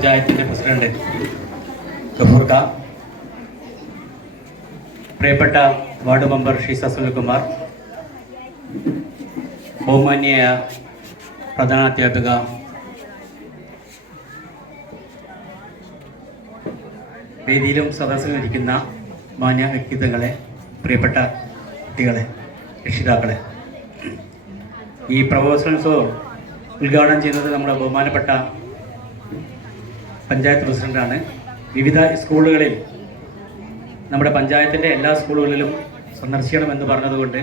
പഞ്ചായത്തിൻ്റെ പ്രസിഡന്റ് ഗഫൂർക്ക, പ്രിയപ്പെട്ട ward member Sheeza Sunilkumar, ബഹുമാന്യായ പ്രധാനാധ്യാപിക വേദിയിലും സദസ്സിലും ഇരിക്കുന്ന മാന്യ വ്യക്തിത്വങ്ങളെ, പ്രിയപ്പെട്ട കുട്ടികളെ, രക്ഷിതാക്കളെ, ഈ പ്രവേശനോത്സവം ഉദ്ഘാടനം ചെയ്യുന്നത് നമ്മുടെ ബഹുമാനപ്പെട്ട പഞ്ചായത്ത് പ്രസിഡന്റാണ്. വിവിധ സ്കൂളുകളിൽ, നമ്മുടെ പഞ്ചായത്തിൻ്റെ എല്ലാ സ്കൂളുകളിലും സന്ദർശിക്കണമെന്ന് പറഞ്ഞതുകൊണ്ട്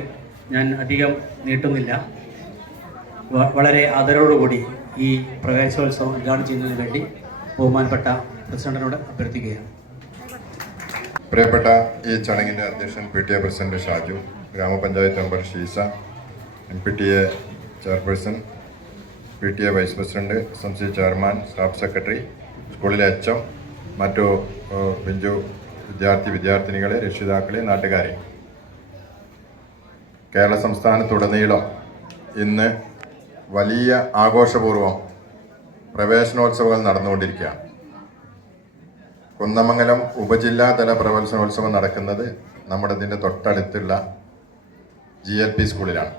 ഞാൻ അധികം നീട്ടുന്നില്ല. വളരെ ആദരവോടുകൂടി ഈ പ്രവേശനോത്സവം ഉദ്ഘാടനം ചെയ്യുന്നതിന് വേണ്ടി ബഹുമാനപ്പെട്ട പ്രസിഡന്റിനോട് അഭ്യർത്ഥിക്കുകയാണ്. പ്രിയപ്പെട്ട ഈ ചടങ്ങിൻ്റെ അധ്യക്ഷൻ PTA പ്രസിഡന്റ് ഷാജു, ഗ്രാമപഞ്ചായത്ത് member Sheesa, MPTA chairperson, PTA vice president, SMC chairman, staff secretary, സ്കൂളിലെ HM, മറ്റു ബിഞ്ചു വിദ്യാർത്ഥിനികളെ, രക്ഷിതാക്കളെ, നാട്ടുകാരെ, കേരള സംസ്ഥാനത്തുടനീളം ഇന്ന് വലിയ ആഘോഷപൂർവ്വം പ്രവേശനോത്സവങ്ങൾ നടന്നുകൊണ്ടിരിക്കുകയാണ്. കുന്നമംഗലം ഉപജില്ലാതല പ്രവേശനോത്സവം നടക്കുന്നത് നമ്മുടെ ഇതിൻ്റെ തൊട്ടടുത്തുള്ള GLP സ്കൂളിലാണ്.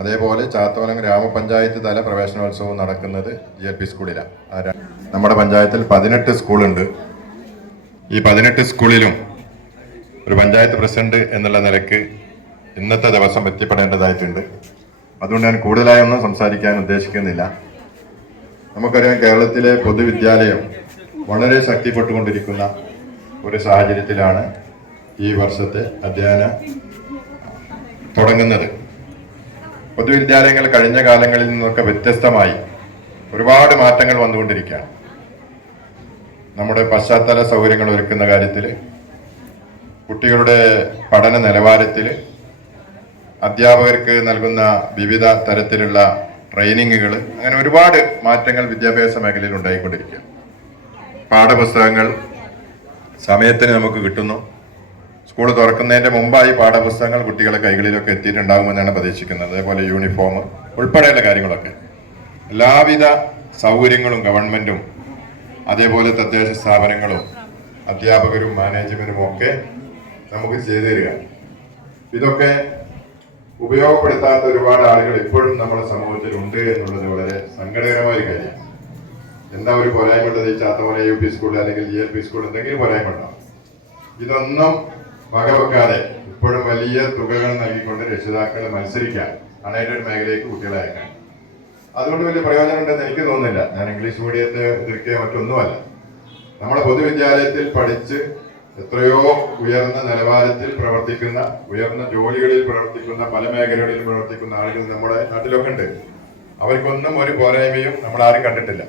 അതേപോലെ ചാത്തമംഗലം ഗ്രാമപഞ്ചായത്ത് തല പ്രവേശനോത്സവം നടക്കുന്നത് GLP സ്കൂളിലാണ്. നമ്മുടെ പഞ്ചായത്തിൽ 18 സ്കൂളുണ്ട്. ഈ 18 സ്കൂളിലും ഒരു പഞ്ചായത്ത് പ്രസിഡന്റ് എന്നുള്ള നിലയ്ക്ക് ഇന്നത്തെ ദിവസം എത്തിപ്പെടേണ്ടതായിട്ടുണ്ട്. അതുകൊണ്ട് ഞാൻ കൂടുതലായൊന്നും സംസാരിക്കാൻ ഉദ്ദേശിക്കുന്നില്ല. നമുക്കറിയാം, കേരളത്തിലെ പൊതുവിദ്യാലയം വളരെ ശക്തിപ്പെട്ടുകൊണ്ടിരിക്കുന്ന ഒരു സാഹചര്യത്തിലാണ് ഈ വർഷത്തെ അധ്യയനം തുടങ്ങുന്നത്. പൊതുവിദ്യാലയങ്ങൾ കഴിഞ്ഞ കാലങ്ങളിൽ നിന്നൊക്കെ വ്യത്യസ്തമായി ഒരുപാട് മാറ്റങ്ങൾ വന്നുകൊണ്ടിരിക്കുകയാണ്. നമ്മുടെ പശ്ചാത്തല സൗകര്യങ്ങൾ ഒരുക്കുന്ന കാര്യത്തിൽ, കുട്ടികളുടെ പഠന നിലവാരത്തിൽ, അധ്യാപകർക്ക് നൽകുന്ന വിവിധ തരത്തിലുള്ള ട്രെയിനിങ്ങുകൾ, അങ്ങനെ ഒരുപാട് മാറ്റങ്ങൾ വിദ്യാഭ്യാസ മേഖലയിൽ ഉണ്ടായിക്കൊണ്ടിരിക്കുക. പാഠപുസ്തകങ്ങൾ സമയത്തിന് നമുക്ക് കിട്ടുന്നു. സ്കൂൾ തുറക്കുന്നതിൻ്റെ മുമ്പായി പാഠപുസ്തകങ്ങൾ കുട്ടികളുടെ കൈകളിലൊക്കെ എത്തിയിട്ടുണ്ടാകുമെന്നാണ് പ്രതീക്ഷിക്കുന്നത്. അതേപോലെ യൂണിഫോം ഉൾപ്പെടെയുള്ള കാര്യങ്ങളൊക്കെ, എല്ലാവിധ സൗകര്യങ്ങളും ഗവൺമെൻറ്റും അതേപോലെ തദ്ദേശ സ്ഥാപനങ്ങളും അധ്യാപകരും മാനേജ്മെന്റും ഒക്കെ നമുക്ക് ചെയ്തു തരിക. ഇതൊക്കെ ഉപയോഗപ്പെടുത്താത്ത ഒരുപാട് ആളുകൾ ഇപ്പോഴും നമ്മുടെ സമൂഹത്തിൽ ഉണ്ട് എന്നുള്ളത് വളരെ സങ്കടകരമായ ഒരു കാര്യമാണ്. എന്താ ഒരു പോരായ്മ? ഈ ചാത്തമംഗലം UP സ്കൂൾ അല്ലെങ്കിൽ GLP സ്കൂൾ എന്തെങ്കിലും പോരായ്മ ഉണ്ടാവും? ഇതൊന്നും വകവെക്കാതെ ഇപ്പോഴും വലിയ തുകകൾ നൽകിക്കൊണ്ട് രക്ഷിതാക്കളെ മത്സരിക്കാൻ അൺഎയ്ഡഡ് മേഖലയിലേക്ക് കുട്ടികളെ അയക്കാൻ, അതുകൊണ്ട് വലിയ പ്രയോജനം ഉണ്ടെന്ന് എനിക്ക് തോന്നുന്നില്ല. ഞാൻ ഇംഗ്ലീഷ് മീഡിയത്തെ എതിർക്കുക മറ്റൊന്നുമല്ല. നമ്മുടെ പൊതുവിദ്യാലയത്തിൽ പഠിച്ച് എത്രയോ ഉയർന്ന നിലവാരത്തിൽ പ്രവർത്തിക്കുന്ന, ഉയർന്ന ജോലികളിൽ പ്രവർത്തിക്കുന്ന, പല മേഖലകളിൽ പ്രവർത്തിക്കുന്ന ആളുകൾ നമ്മുടെ നാട്ടിലൊക്കെ ഉണ്ട്. അവർക്കൊന്നും ഒരു പോരായ്മയും നമ്മൾ ആരും കണ്ടിട്ടില്ല.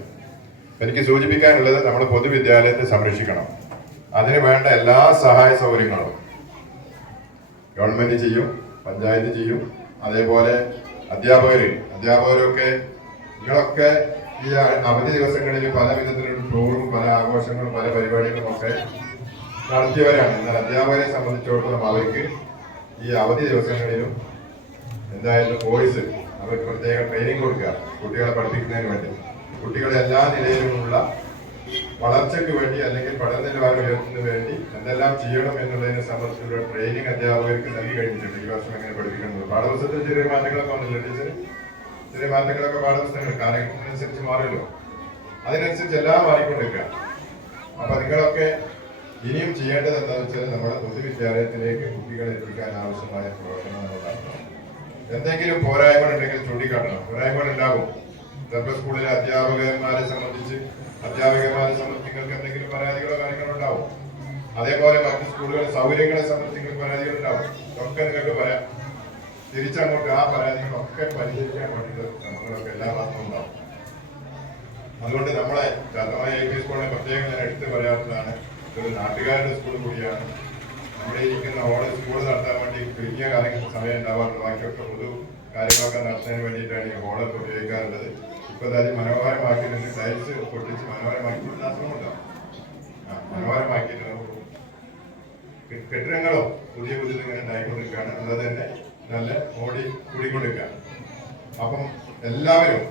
എനിക്ക് സൂചിപ്പിക്കാനുള്ളത്, നമ്മുടെ പൊതുവിദ്യാലയത്തെ സംരക്ഷിക്കണം. അതിന് വേണ്ട എല്ലാ സഹായ സൗകര്യങ്ങളും ഗവൺമെന്റ് ചെയ്യും, പഞ്ചായത്ത് ചെയ്യും. അതേപോലെ അധ്യാപകരൊക്കെ നിങ്ങളൊക്കെ ഈ അവധി ദിവസങ്ങളിൽ പല വിധത്തിലുള്ള ടൂറും പല ആഘോഷങ്ങളും പല പരിപാടികളും ഒക്കെ നടത്തിയവരാണ്. എന്നാൽ അധ്യാപകരെ സംബന്ധിച്ചിടത്തോളം അവർക്ക് ഈ അവധി ദിവസങ്ങളിലും എന്തായാലും കോഴ്സ്, അവർക്ക് പ്രത്യേക ട്രെയിനിങ് കൊടുക്കുക, കുട്ടികളെ പഠിപ്പിക്കുന്നതിന് വേണ്ടി, കുട്ടികളെ എല്ലാ നിലയിലുമുള്ള വളർച്ചയ്ക്ക് വേണ്ടി അല്ലെങ്കിൽ പഠന നിലവാരം ഉയർത്തുന്നതിന് വേണ്ടി എന്തെല്ലാം ചെയ്യണം എന്നുള്ളതിനെ സംബന്ധിച്ചുള്ള ട്രെയിനിങ് അധ്യാപകർക്ക് നൽകി കഴിഞ്ഞിട്ടുണ്ട്. ഈ വർഷം എങ്ങനെ പഠിപ്പിക്കുന്നത്, പാഠപുസ്തകത്തിൽ ചെറിയ മാറ്റങ്ങളൊക്കെ വന്നില്ല ടീച്ചർ? ചെറിയ മാറ്റങ്ങളൊക്കെ പാഠപുസ്തകങ്ങൾ കാലഘട്ടത്തിനനുസരിച്ച് മാറുമല്ലോ. അതിനനുസരിച്ച് എല്ലാം മാറിക്കൊണ്ടിരിക്കുക. അപ്പൊ നിങ്ങളൊക്കെ ഇനിയും ചെയ്യേണ്ടത് എന്താണെന്ന് വെച്ചാൽ, നമ്മുടെ പൊതുവിദ്യാലയത്തിലേക്ക് കുട്ടികളെ എത്തിക്കാൻ ആവശ്യമായ പ്രവർത്തനങ്ങൾ നടത്തണം. എന്തെങ്കിലും പോരായ്മകൾ ഉണ്ടെങ്കിൽ ചൂണ്ടിക്കാട്ടണം. പോരായ്മകൾ ഉണ്ടാകും. സ്കൂളിലെ അധ്യാപകന്മാരെ സംബന്ധിച്ച് നിങ്ങൾക്ക് എന്തെങ്കിലും പരാതികളോ കാര്യങ്ങളോ ഉണ്ടാവും. അതേപോലെ മറ്റു സ്കൂളുകളിലെ സൗകര്യങ്ങളെ സംബന്ധിച്ച് നിങ്ങൾക്ക് പരാതികൾ ഉണ്ടാവും. ഒക്കെ നിങ്ങൾക്ക് പറയാം. തിരിച്ചങ്ങോട്ട് ആ പരാതികളൊക്കെ പരിഹരിക്കാൻ വേണ്ടിയിട്ട് നമ്മളൊക്കെ എല്ലാ ഭാഗത്തും ഉണ്ടാവും. അതുകൊണ്ട് നമ്മളെ ചാത്തമംഗലം LP സ്കൂളിനെ പ്രത്യേകം ഞാൻ എടുത്ത് പറയാവുന്നതാണ്. ഇതൊരു നാട്ടുകാരുടെ സ്കൂൾ കൂടിയാണ്. നമ്മുടെ ഇരിക്കുന്ന സ്കൂൾ നടത്താൻ വേണ്ടി ചുരുങ്ങിയ സമയം ഉണ്ടാവാറുണ്ട്. ബാക്കിയൊക്കെ പൊതു കാര്യങ്ങളൊക്കെ നടത്തുന്നതിന് വേണ്ടിയിട്ടാണ് ഈ ഹോളൊക്കെ ഉപയോഗിക്കാറുള്ളത്. ഇപ്പൊ അതായത് മനോഹരമാക്കിയിട്ടുണ്ട്. ടൈൽസ് പൊട്ടിച്ച് മനോഹരമാക്കിയിട്ടുണ്ടാകും. മനോഹരമാക്കിയിട്ട് നമുക്ക് കെട്ടിടങ്ങളോ പുതിയ ഇങ്ങനെ ഉണ്ടായിക്കൊണ്ടിരിക്കുകയാണ്. അതുപോലെ തന്നെ നല്ല ഓടി കൂടിക്കൊണ്ടിരിക്കുകയാണ്. അപ്പം എല്ലാവരും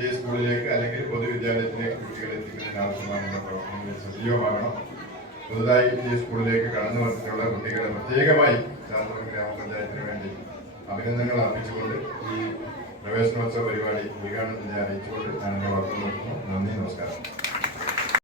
ഈ സ്കൂളിലേക്ക് അല്ലെങ്കിൽ പൊതുവിദ്യാലയത്തിലേക്ക് കുട്ടികളെ എത്തിക്കുന്നതിന് ആവശ്യമായ പ്രവർത്തനങ്ങളിൽ സജീവമാകണം. പുതുതായി ഈ സ്കൂളിലേക്ക് കടന്നു വന്നിട്ടുള്ള കുട്ടികളെ പ്രത്യേകമായി ചാത്തൂർ ഗ്രാമപഞ്ചായത്തിന് വേണ്ടി അഭിനന്ദനങ്ങൾ അർപ്പിച്ചുകൊണ്ട് ഈ പ്രവേശനോത്സവ പരിപാടി ഉദ്ഘാടനം ചെയ്യാൻ അറിയിച്ചുകൊണ്ട് ഞാൻ എൻ്റെ വാക്കുകൾ നിർത്തുന്നു. നന്ദി, നമസ്കാരം.